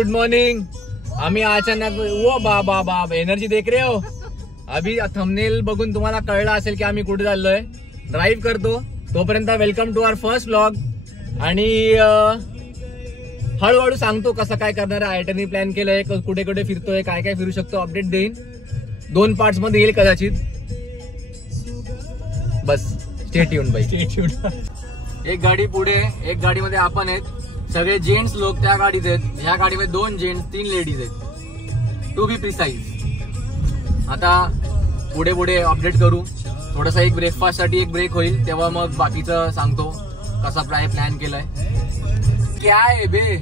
Good morning. आम्ही अचानक ओ बाबा बाब एनर्जी देख रहे हो। अभी थंबनेल बघून तुम्हाला कळलं असेल की आम्ही कुठे चाललोय। ड्राईव्ह करतो तोपर्यंत welcome to our first vlog. आणि हळूहळू सांगतो कसं काय करणार आहे। आयटनी प्लॅन केलंय, कुठे कुठे फिरतोय, काय काय फिरू शकतो अपडेट देईन। 2 पार्ट्स मध्ये येईल कदाचित। बस स्टे ट्यून बाई, स्टे ट्यून। एक गाडी पुढे, एक गाडीमध्ये आपण आहेत, सगळे जेंट्स लोक त्या गाडीत आहेत। ह्या गाडीमध्ये 2 जेंट्स 3 लेडीज आहेत, टू बी प्रिसाइज। आता पुढे पुढे अपडेट करू। थोडासा एक ब्रेकफास्ट साठी एक ब्रेक होईल, तेव्हा मग बाकीचं सांगतो कसा प्लॅन केलाय। क्या आहे बे,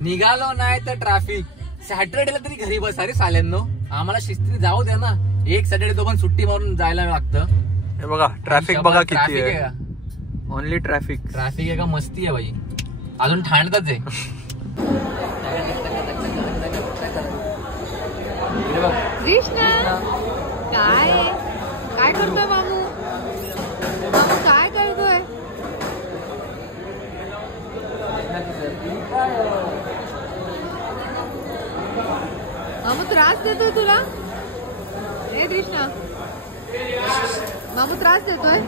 निघालो नाही तर ट्रॅफिक। सॅटर्डेला तरी घरी बसा रे साल्यांनो, आम्हाला शिस्तीने जाऊ द्या ना। एक सॅटर्डे तो पण सुट्टी मारून जायला लागतं। हे बघा ट्रॅफिक बघा किती आहे, का ओनली ट्रॅफिक आहे का? मस्ती आहे बाई, अजून ठाणतच आहे। काय काय करतोय मामू? मामू काय करतोय? मामू त्रास देतोय तुला? ए कृष्णा, मामू त्रास देतोय?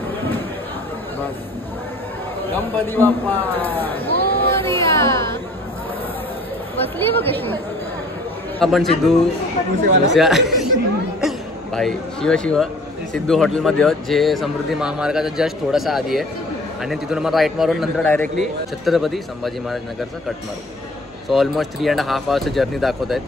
गणपती बाप्पा मोरया। बसली बघ कशी। आपण सिद्धू भाई शिव सिद्धू हॉटेलमध्ये आहोत, जे समृद्धी महामार्गाचा जस्ट थोडासा आधी आहे। आणि तिथून मग राईट मारून नंतर डायरेक्टली छत्रपती संभाजी महाराज नगरचा कट मारू। सो ऑलमोस्ट 3.5 आवर्स जर्नी दाखवत आहेत।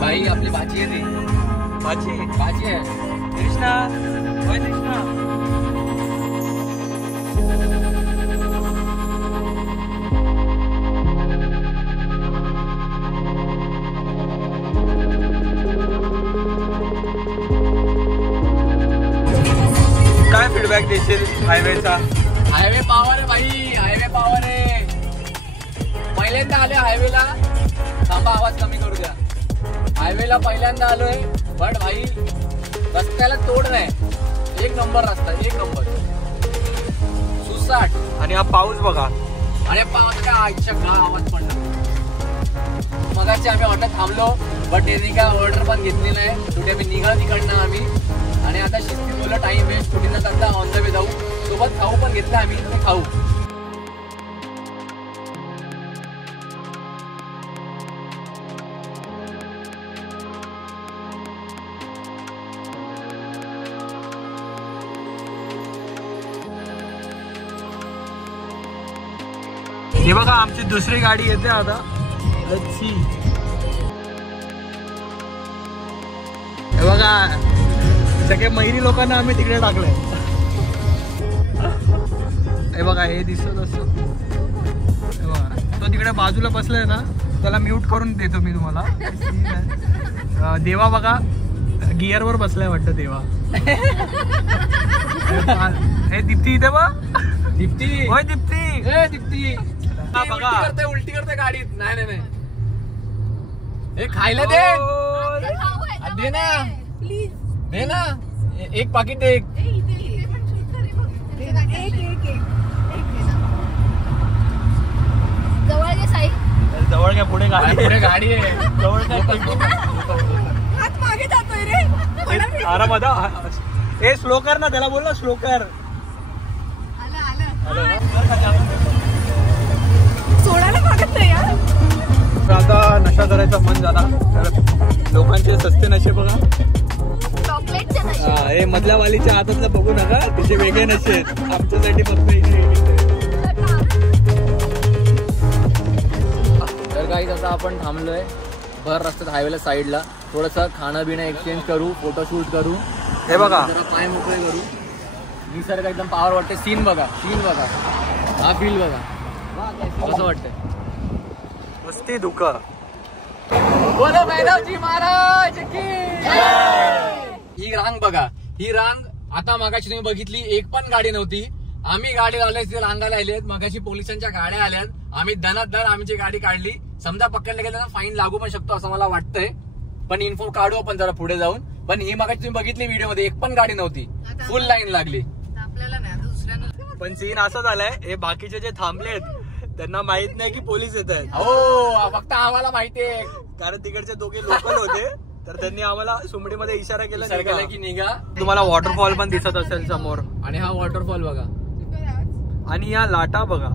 भाई आपली भाजी आहे, ती भाजी आहे। कृष्णा, ओय कृष्णा, काय फीडबॅक देशील हायवेचा? हायवे पॉवर आहे भाई, हायवे पॉवर आहे। पहिल्यांदा आले हायवेला, थांबा आवाज कमी करू द्या। हायवेला पहिल्यांदा आलोय, बट भाई रस्त्याला तोड नाही। एक नंबर रस्ता, एक नंबर सुसाट। आणि हा पाऊस बघा, अरे पाऊस काय आजच्या आवाज पडला। मगाशी आम्ही हॉटेल थांबलो, बट त्यांनी काय ऑर्डर पण घेतली नाही। कुठे मी निघालो तिकडनं आम्ही, आणि आता शिस्ती बोललं टाइम वेस्ट कुठे न करता ऑन द वे जाऊ। सोबत खाऊ पण घेतलं आम्ही, ते खाऊ। हे बघा आमची दुसरी गाडी येते आता। लच्छी हे बघा, सगळे मैरी लोकांना आम्ही तिकडे टाकलंय। हे बघा, हे दिसत असतं, हे बघा तो तिकडे बाजूला बसलाय ना, त्याला म्यूट करून देतो मी तुम्हाला। देवा बघा गिअरवर बसलाय वाटतं देवा। हे दीप्ती इथे बघ, दीप्ती, होय दीप्ती, ए दीप्ती बघा उलटी करते गाडीत। नाही नाही, हे खायला दे, दे ना प्लीज दे ना, एक पाकिट दे। जवळ घे साई, जवळ घ्या, पुढे गाडी, पुढे गाडी आहे, जवळ घ्या। हात मागे जातोय रे। आरामात हे स्लो कर ना, त्याला बोल ना स्लो कर। सोडायला मागत नाही यार। आता नशा करायचा मन झाला तर लोकांचे सस्ते नशे बघा। चॉकलेटचे नशे, हे मधल्या वालीच्या हातातलं बघू नका, तिचे वेगळे नशे आहेत। आमच्यासाठी फक्त तर काही आता आपण थांबलोय भर रस्त्यात हायवेला साईडला। थोडंसं खाणं बिणं एक्सचेंज करू, फोटोशूट करू। हे बघा, जरा पाय मोकळे करू। निसर्ग एकदम पॉवर वाटते। सीन बघा, सीन बघा, हा फील बघा, कसं वाटतंय? मस्ती दुःख। बोलो भैरवजी महाराज की। ही रांग बघा, ही रांग आता मगाशी तुम्ही बघितली, एक पण गाडी नव्हती। आम्ही गाडी लावल्या, तिथे रांगाला आलेत। मगाशी पोलिसांच्या गाड्या आल्यात, आम्ही दनादन आमची गाडी काढली। समजा पकडलं गेलं ना फाईन लागू पण शकतो असं मला वाटतंय, पण इन्फो काढू आपण जरा पुढे जाऊन। पण ही मगाशी तुम्ही बघितली व्हिडिओ मध्ये, एक पण गाडी नव्हती, फुल लाईन लागली। आपल्याला नाही पण सीन असं झालंय, हे बाकीचे जे थांबलेत त्यांना माहित नाही की पोलीस येत आहेत. हो फक्त आम्हाला माहितीये, कारण तिकडचे दोघे लोकल होते, तर त्यांनी आम्हाला सुमडीमध्ये इशारा केला की निघा. तुम्हाला वॉटरफॉल पण दिसत असेल समोर, आणि हा वॉटरफॉल बघा, आणि या लाटा बघा.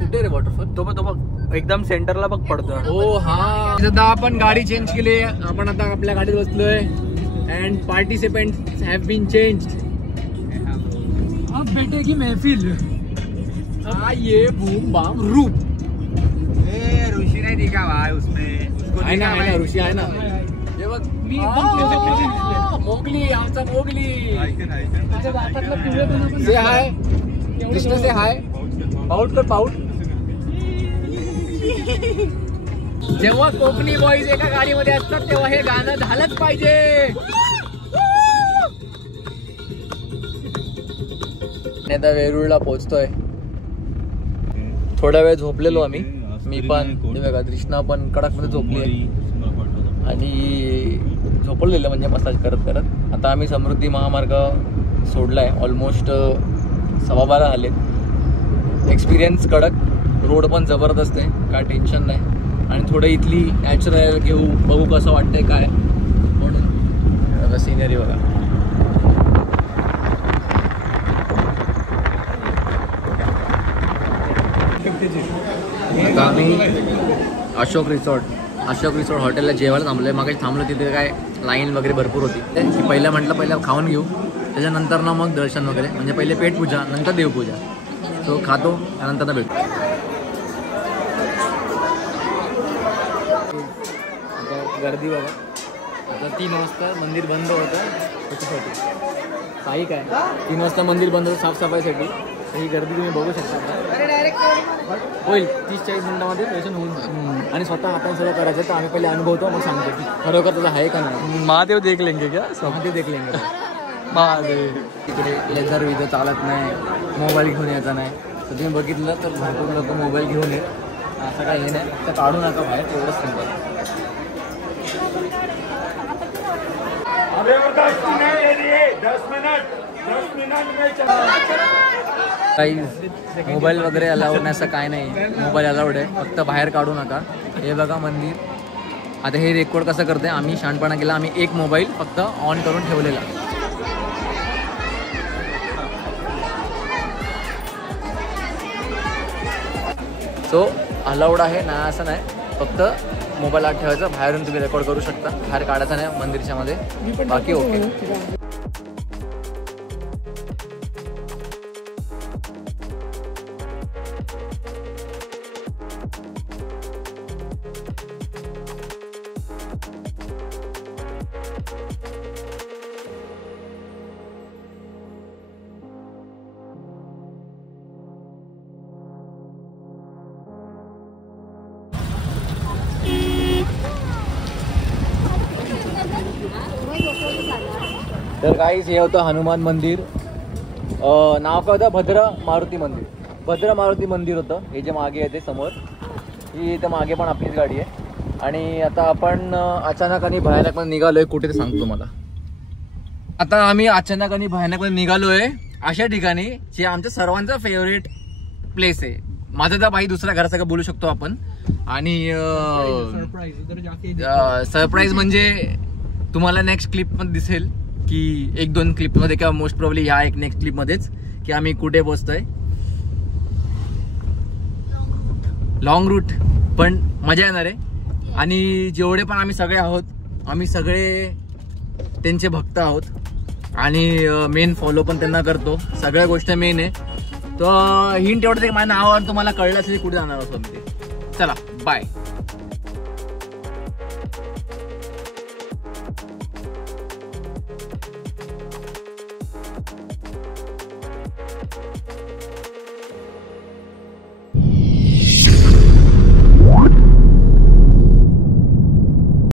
कुठे रे वॉटरफॉल? तो बघ एकदम सेंटरला बघ पडतो. हो हा, सध्या आपण गाडी चेंज केली, आपण आता आपल्या गाडीत बसलोय and participants have been changed. अब बैठेगी महफिल, ये बूम बाम रूप. ऋषी नाही दिखा भाई उसमें, आहे ना ऋषी आहे ना. हे बघ मोगली, आमचा मोगली. से हाय कृष्ण, से हाय. पाऊट कर पाऊट. जेव्हा कोकणी बॉईज एका गाडीमध्ये असतात तेव्हा हे गाणं झालंच पाहिजे. आता वेरूळला पोहोचतोय. थोडा वेळ झोपलेलो आम्ही, मी पण, बघा कृष्णा पण कडक मध्ये झोपली आणि झोपलेलं म्हणजे मसाज करत करत. आता आम्ही समृद्धी महामार्ग सोडलाय, ऑलमोस्ट 12:15 झाले. एक्सपिरियन्स कडक, रोड पण जबरदस्त आहे, काय टेन्शन नाही. आणि थोडं इथली नॅचरल घेऊ, बघू कसं वाटतंय काय म्हणून. सिनरी बघा. आता आम्ही अशोक रिसॉर्ट हॉटेलला जेवायला थांबलोय. मागे थांबलो तिथे काय लाईन वगैरे भरपूर होती. पहिलं म्हटलं पहिलं खाऊन घेऊ, त्याच्यानंतर ना मग दर्शन वगैरे, म्हणजे पहिले पेटपूजा नंतर देवपूजा. तो खातो त्यानंतर ना भेटतो. आता गर्दी बघा. आता 3 वाजता मंदिर बंद होतं त्याच्यासाठी. काही काय 3 वाजता मंदिर बंद होतं साफसफाईसाठी. ही गर्दी तुम्ही बघू शकता. होईल 30-40 मिनिटामध्ये दर्शन होऊन जाईल. आणि स्वतः आपण सगळं करायचं तर आम्ही पहिले अनुभवतो, मग सांगतो की खरोखर तुला आहे का नाही. महादेव देख लेंगे क्या? महादेव देख लेंगे. महादेव. तिकडे लेझर विझर चालत नाही, मोबाईल घेऊन यायचा नाही. तर तुम्ही बघितलं तर भरपूर लोक मोबाईल घेऊन येत, असं काय हे नाही. तर काढू नका बाहेर, तेवढंच सांगतो. काही मोबाईल वगैरे अलाउड नाही असं काय नाही. मोबाईल अलाउड आहे, फक्त बाहेर काढू नका. हे बघा मंदिर. आता हे रेकॉर्ड कसं करते, आम्ही शहाणपणा केला, आम्ही एक मोबाईल फक्त ऑन करून ठेवलेला. सो अलाउड आहे ना असं नाही, फक्त मोबाईल आत ठेवायचा, बाहेरून तुम्ही रेकॉर्ड करू शकता, बाहेर काढायचा नाही मंदिरच्या मध्ये, बाकी ओके. तर गाईज हे होतं हनुमान मंदिर. नाव काय होतं? भद्र मारुती मंदिर. भद्र मारुती मंदिर होतं. हे जे मागे आहे ते समोर, ही इथं मागे पण आपलीच गाडी आहे. आणि आता आपण अचानक आणि भयानकमध्ये निघालोय. कुठे ते सांगतो तुम्हाला. आता आम्ही अचानक आणि भयानकमध्ये निघालोय अशा ठिकाणी जे आमच्या सर्वांचा फेवरेट प्लेस आहे. माझं तर भाई दुसऱ्या घरासारखं बोलू शकतो आपण. आणि सरप्राईज म्हणजे तुम्हाला नेक्स्ट क्लिपमध्ये दिसेल की 1-2 क्लिपमध्ये, किंवा मोस्ट प्रॉब्ली ह्या एक नेक्स्ट क्लिपमध्येच, की आम्ही कुठे पोहोचतोय. लॉंग रूट पण मजा येणार आहे. आणि जेवढे पण आम्ही सगळे आहोत, आम्ही सगळे त्यांचे भक्त आहोत आणि मेन फॉलो पण त्यांना करतो. सगळ्या गोष्ट मेन आहे. तर हिंट एवढं माझं नाव तुम्हाला कळलं असेल कुठे जाणार असं. चला बाय.